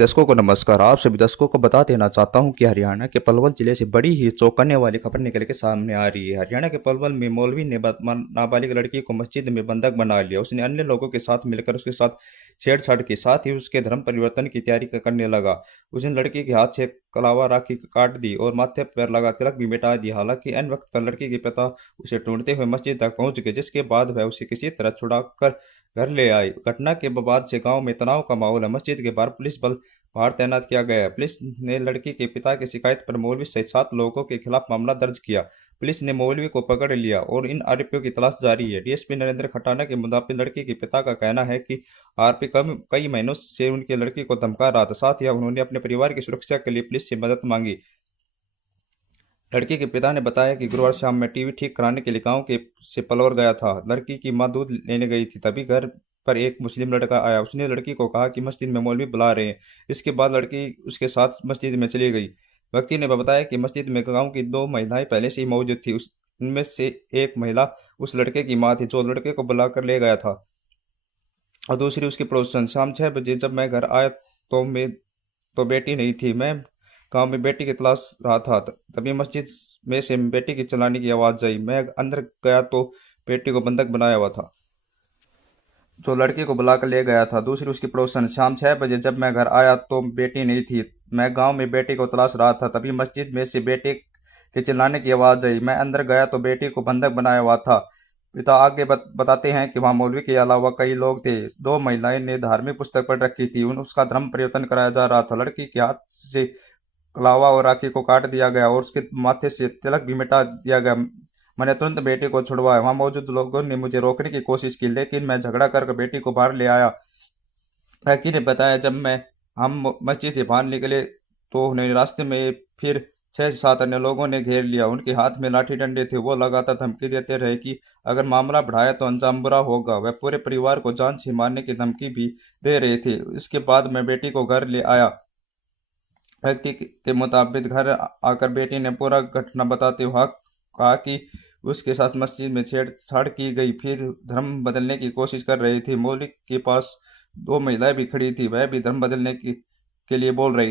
दर्शकों को नमस्कार। आप सभी दर्शकों को बता देना चाहता हूं कि हरियाणा के पलवल जिले से बड़ी ही चौंकाने वाली खबर निकल के सामने आ रही है। हरियाणा के पलवल में मौलवी ने नाबालिग लड़की को मस्जिद में बंधक बना लिया। उसने अन्य लोगों के साथ मिलकर उसके साथ छेड़छाड़ के साथ ही उसके धर्म परिवर्तन की तैयारी करने लगा। उसने लड़की के हाथ से कलावा राखी काट दी और माथे पर लगा तिलक भी मिटा दिया। हालांकि एन वक्त पर लड़की के पिता उसे ढूंढते हुए मस्जिद तक पहुंच गए, जिसके बाद वह उसे किसी तरह छुड़ाकर घर ले आई। घटना के बाद से गांव में तनाव का माहौल है। मस्जिद के बाहर पुलिस बल बाहर तैनात किया गया है। पुलिस ने लड़की के पिता की शिकायत पर मौलवी सहित 7 लोगों के खिलाफ मामला दर्ज किया। पुलिस ने मौलवी को पकड़ लिया और इन आरोपियों की तलाश जारी है। डीएसपी नरेंद्र खटाना के मुताबिक लड़की के पिता का कहना है कि आरोपी कई महीनों से उनकी लड़की को धमका रहा था। साथ ही उन्होंने अपने परिवार की सुरक्षा के लिए पुलिस से मदद मांगी। लड़की के पिता ने बताया कि गुरुवार शाम में टीवी ठीक कराने के लिए गांव के से पलवल गया था। लड़की की मां दूध लेने गई थी, तभी घर पर एक मुस्लिम लड़का आया। उसने लड़की को कहा कि मस्जिद में मौलवी बुला रहे हैं। इसके बाद लड़की उसके साथ मस्जिद में चली गई। व्यक्ति ने बताया कि मस्जिद में गांव की 2 महिलाएं पहले से ही मौजूद थी। उनमें से एक महिला उस लड़के की मां थी जो लड़के को बुलाकर ले गया था, और दूसरी उसकी पड़ोसन। शाम 6 बजे जब मैं घर आया तो बेटी नहीं थी। मैं गांव में बेटी की तलाश रहा था, तभी मस्जिद में से बेटी की चिल्लाने की आवाज आई। मैं अंदर गया तो बेटी को बंधक बनाया हुआ था जो लड़की को बुलाकर ले गया था, दूसरी उसकी पड़ोसन। शाम 6 बजे जब मैं घर आया तो बेटी नहीं थी। मैं गांव में बेटी को तलाश रहा था, तभी मस्जिद में से बेटी के चिल्लाने की आवाज आई। मैं अंदर गया तो बेटी को बंधक बनाया हुआ था। पिता आगे बताते हैं कि वहाँ मौलवी के अलावा कई लोग थे। 2 महिलाएं ने धार्मिक पुस्तक पढ़ रखी थी। उसका धर्म परिवर्तन कराया जा रहा था। लड़की के हाथ से कलावा और राखी को काट दिया गया और उसके माथे से तिलक भी मिटा दिया गया। मैंने तुरंत बेटी को छुड़वाया। वहां मौजूद लोगों ने मुझे रोकने की कोशिश की, लेकिन मैं झगड़ा कर बेटी को बाहर ले आया। लड़की ने बताया, जब हम मस्जिद से बाहर निकले तो उन्हें रास्ते में फिर 6 से 7 अन्य लोगों ने घेर लिया। उनके हाथ में लाठी डंडे थे। वो लगातार धमकी देते रहे कि अगर मामला बढ़ाया तो अंजाम बुरा होगा। वह पूरे परिवार को जान से मारने की धमकी भी दे रहे थे। इसके बाद मैं बेटी को घर ले आया। व्यक्ति के मुताबिक घर आकर बेटी ने पूरा घटना बताते हुए कहा कि उसके साथ मस्जिद में छेड़छाड़ की गई, फिर धर्म बदलने की कोशिश कर रही थी। मौलवी के पास 2 महिलाएं भी खड़ी थी, वह भी धर्म बदलने के लिए बोल रही थी।